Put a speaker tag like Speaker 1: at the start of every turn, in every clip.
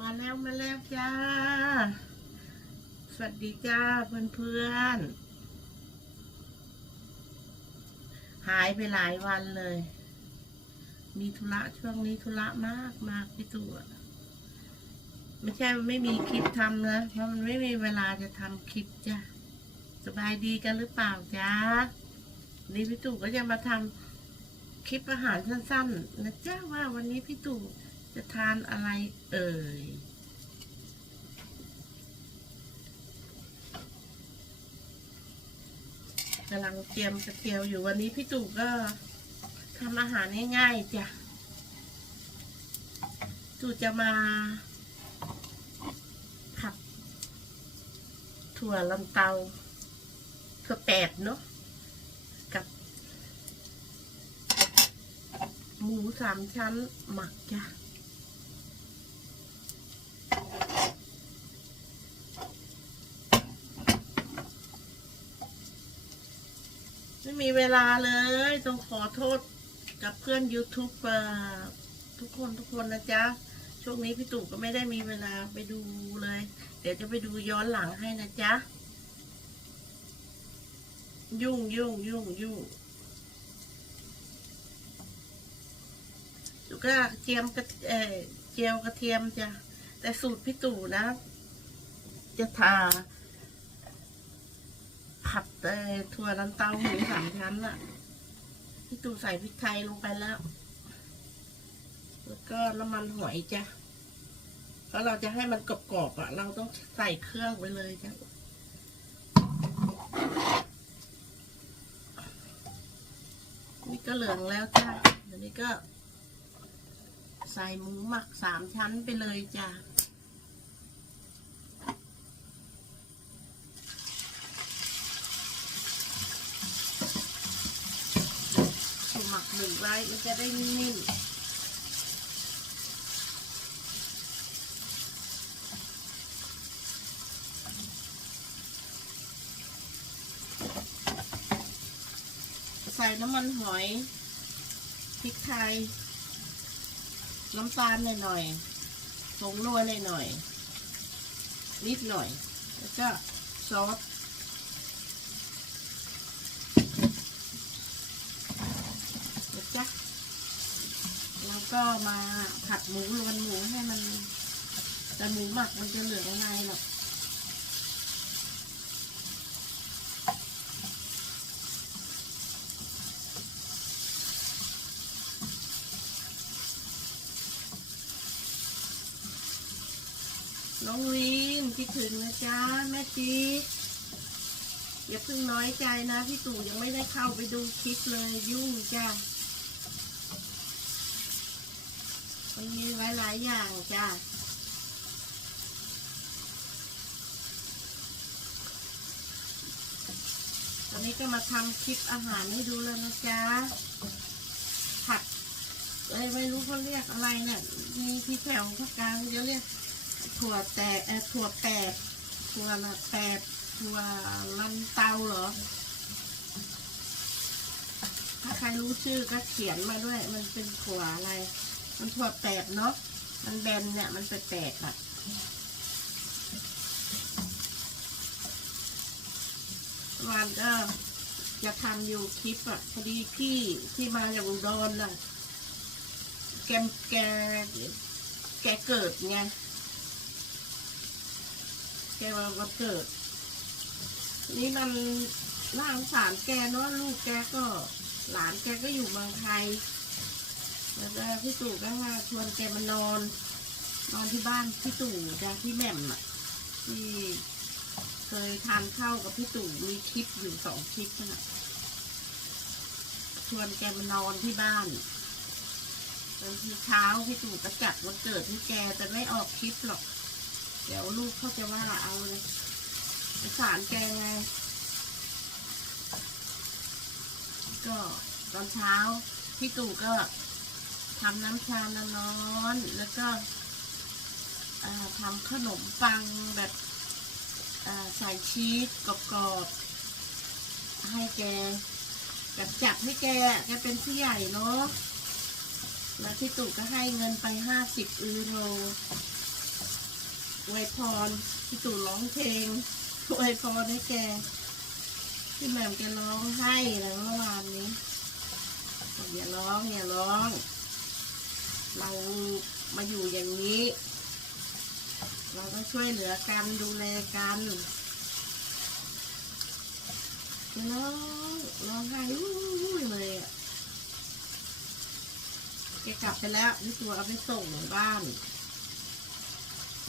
Speaker 1: มาแล้วมาแล้วจ้า สวัสดีจ้าเพื่อนเพื่อนหายไปหลายวันเลย มีธุระช่วงนี้ธุระมากมากพี่ตัวไม่ใช่ไม่มีคลิปทำนะ เพราะมันไม่มีเวลาจะทำคลิปจ้ะ สบายดีกันหรือเปล่าจ้า นี่พี่ตู่ก็จะมาทำคลิปอาหารสั้นๆนะจ้าว่าวันนี้พี่ตู่ จะทานอะไรเอ่ย กำลังเตรียมกระเทียวอยู่วันนี้พี่ตู่ก็ทำอาหารง่ายๆจ้ะตู่จะมา ผัด ถั่วลันเตาถั่วแปดเนาะกับหมูสามชั้นหมักจ้ะ ไม่มีเวลาเลย ต้องขอโทษกับเพื่อน YouTube เอ่อทุกคนทุกคนนะจ๊ะ ช่วงนี้พี่ตู่ก็ไม่ได้มีเวลาไปดูเลย เดี๋ยวจะไปดูย้อนหลังให้นะจ๊ะ ยุ่งยุ่งยุ่งยุ่งแล้วก็เจียมกระเออเจียวกระเทียมจ้ะแต่สูตรพี่ตู่นะ จะทา ผัดเอ่ถั่วลันเตาหมูสามชั้นอะพี่ตู่ใส่พริกไทยลงไปแล้ว แล้วก็น้ำมันหอยจ้ะเพราะเราจะให้มันกรอบๆอะเราต้องใส่เครื่องไว้เลยจ้ะนี่ก็เหลืองแล้วจ้ะเดี๋ยวนี้ก็ ใส่หมูหมักสามชั้นไปเลยจ้ะ ถู กหมักหนึ่งไว้มันจะได้นิ่มใส่น้ำมันหอยพริกไทย น้ำตาลหน่อยๆผงนัวหน่อยๆนิดหน่อย แล้วก็ซอส นะจ๊ะแล้ว ก็มาผัดหมูรวนหมูให้มัน แต่หมูหมักมันจะเหลืองในหรอกน้องวีนคิดถึงนะจ๊ะแม่จีอย่าเพิ่งน้อยใจนะ พี่ตู่ยังไม่ได้เข้าไปดูคลิปเลยยุ่งจ้ะ มันมีหลายหลายๆอย่างจ้ะตอนนี้ก็มาทำคลิปอาหารให้ดูแล้วนะจ๊ะ ผัดเอ้ยไม่รู้เขาเรียกอะไรเนี่ย มีที่แถวภาคกลางเขาเรียก ถั่วแตกเออถั่วแปดถั่วละแปดถั่วลันเตาเหรอ ถ้าใครรู้ชื่อก็เขียนมาด้วย มันเป็นถั่วอะไร มันถั่วแปดเนาะ มันแบนเนี่ย มันแปลกๆอะวันก็จะทำอยู่คลิปอะพอดีพี่ที่มาจากอุดรน่ะ แกมแกแกเกิดไง แกมาวันเกิด นี่มันน่างสารแกเนาะลูกแกก็ หลานแกก็อยู่เมืองไทย แล้วก็พี่ตู่ก็ว่าชวนแกมานอน นอนที่บ้านพี่ตู่จ้ะที่แหม่มอะที่เคยทานข้าวกับพี่ตู่มีคลิปอยู่สองคลิปนะชวนแกมานอนที่บ้านตอนที่เช้าพี่ตู่ก็จัดวันเกิดให้แกแต่ไม่ออกคลิปหรอก เดี๋ยวลูกเขาจะว่าเอาเลยสารแกไง ก็ตอนเช้าพี่ตู่ก็ ทำน้ำชาน้ำร้อนแล้วก็ทำขนมปังแบบใส่ชีสกรอบๆให้แกแบบจัดให้แกแกเป็นผู้ใหญ่เนาะแล้วพี่ตู่ก็ให้เงินไปห้าสิบยูโรอวยพรพี่ตู่ร้องเพลงอวยพรให้แกพี่แหม่มแกร้องให้แล้วเมื่อวานนี้อย่าร้องอย่าร้อง เรามาอยู่อย่างนี้ เราต้องช่วยเหลือกันดูแลกันร้องร้องไห้อู้ยเลยอะแกกลับไปแล้วนี่ตัวเอาไปส่งบ้าน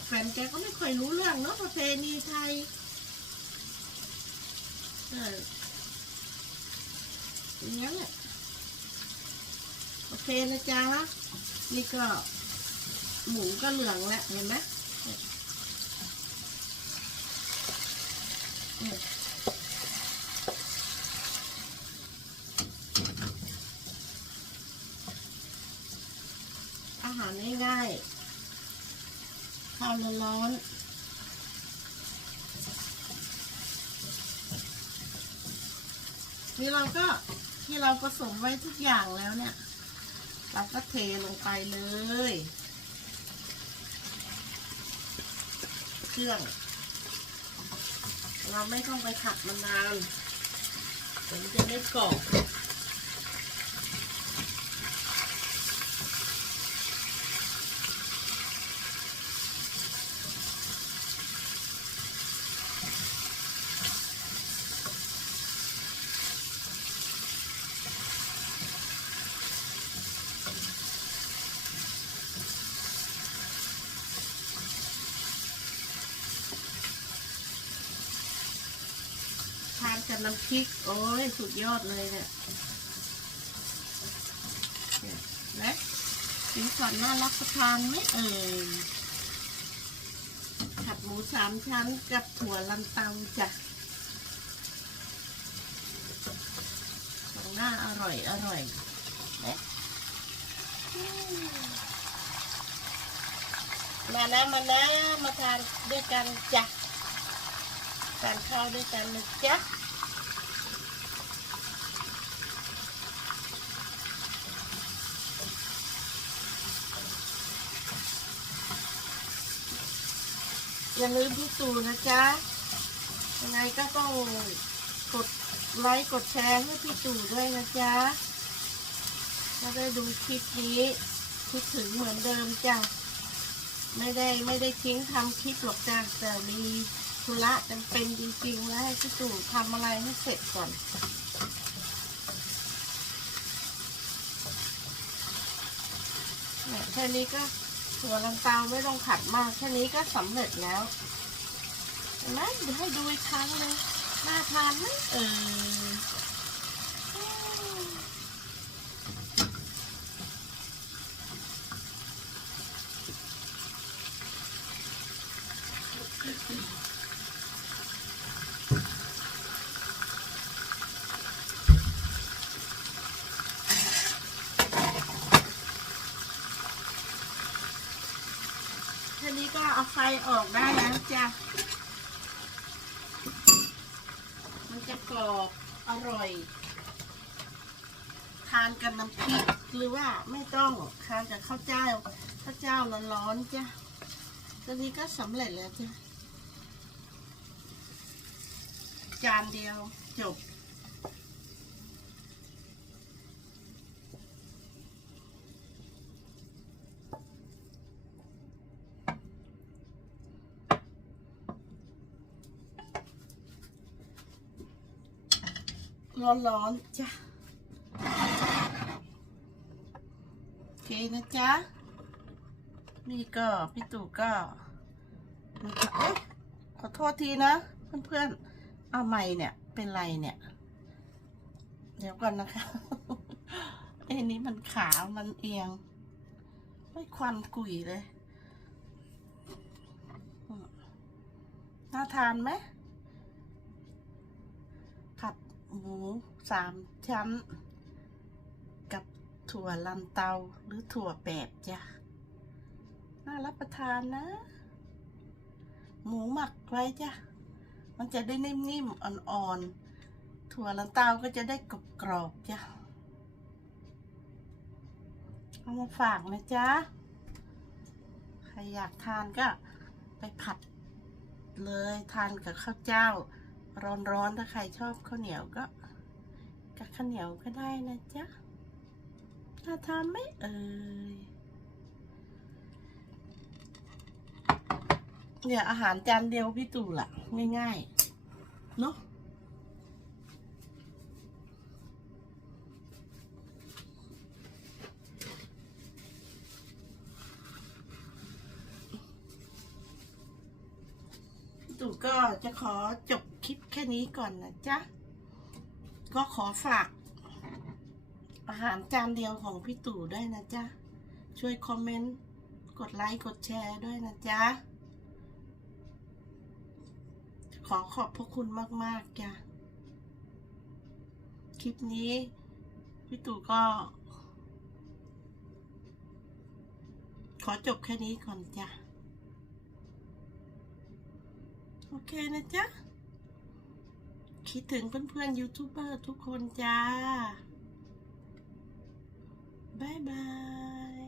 Speaker 1: แฟนแกก็ไม่ค่อยรู้เรื่องเนาะประเพณีไทยเอออย่างนั้นแหละ โอเคนะจ๊ะนี่ก็หมูก็เหลืองแล้วเห็นไหมเอาหารง่ายๆข้าวร้อนๆนี่เราก็ที่เราผสมไว้ทุกอย่างแล้วเนี่ย เราก็เทลงไปเลย เครื่อง เราไม่ต้องไปขัดมันนานมันจะได้กรอบ กับน้ำพริก โอ้ย สุดยอดเลยเนี่ยเนี่ยนะสีสันน่ารับประทานไหมเอ่ยผัดหมูสามชั้นกับถั่วลันเตาจ้ะของหน้าอร่อย อร่อยนะมมานะมานะมาทานด้วยกันจ้ะทานข้าวด้วยกันนะจ๊ะ อย่าลืมพี่ตู่นะจ๊ะยังไงก็ต้องกดไลค์กดแชร์ให้พี่ตู่ด้วยนะจ๊ะถ้าได้ดูคลิปนี้คิดถึงเหมือนเดิมจ้ะไม่ได้ไม่ได้ทิ้งทำคลิปหรอกจ้ะแต่มีธุระจำเป็นจริงๆ แล้วให้พี่ตู่ทำอะไรให้เสร็จก่อนเนี่ยแค่นี้ก็ ถั่วลันเตาไม่ต้องผัดมากแค่นี้ก็สำเร็จแล้วเห็นไหมเดี๋ยวให้ดูอีกครั้งเลยน่าทานไหมเออ แค่นี้ก็เอาไฟออกได้แล้วจ้ะ มันจะกรอบอร่อย ทานกับน้ำพริกหรือว่าไม่ต้องทานกับข้าวเจ้าข้าวเจ้าร้อนๆจ้ะตอนนี้ก็สำเร็จแล้วจ้ะ จานเดียวจบ ร้อนๆจ้ะโอเคนะจ๊ะ นี่ก็พี่ตู่ก็นี่ค่ะขอโทษทีนะเพื่อนๆ เอาใหม่เนี่ยเป็นไรเนี่ย เดี๋ยวก่อนนะคะเอ้นี่มันขาวมันเอียง ไม่ควันกุยเลย น่าทานไหม หมูสามชั้น กับถั่วลันเตาหรือถั่วแปบจ้ะ น่ารับประทานนะ หมูหมักไว้จ้ะ มันจะได้นิ่มๆ อ่อนๆ ถั่วลันเตาก็จะได้กรอบๆจ้ะ เอามาฝากนะจ๊ะ ใครอยากทานก็ไปผัดเลยทานกับข้าวเจ้า ร้อนๆถ้าใครชอบข้าวเหนียวก็กับข้าวเหนียวก็ได้นะจ๊ะน่าทานไหมเอ่ยเนี่ยอาหารจานเดียวพี่ตู่ละง่ายๆเนาะพี่ตู่ก็จะขอจบ ลิปแค่นี้ก่อนนะจ๊ะ ก็ขอฝาก อาหารจานเดียวของพี่ตู่ด้วยนะจ๊ะ ช่วยคอมเมนต์ กดไลค์ กดแชร์ด้วยนะจ๊ะ ขอขอบพระคุณมาก ๆ จ้ะ คลิปนี้ พี่ตู่ก็ ขอจบแค่นี้ก่อนจ้ะ โอเคนะจ๊ะ คิดถึงเพื่อนๆยูทูบเบอร์ทุกคนจ้าบายบาย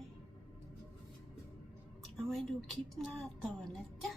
Speaker 1: เอาไว้ดูคลิปหน้าต่อนะจ๊ะ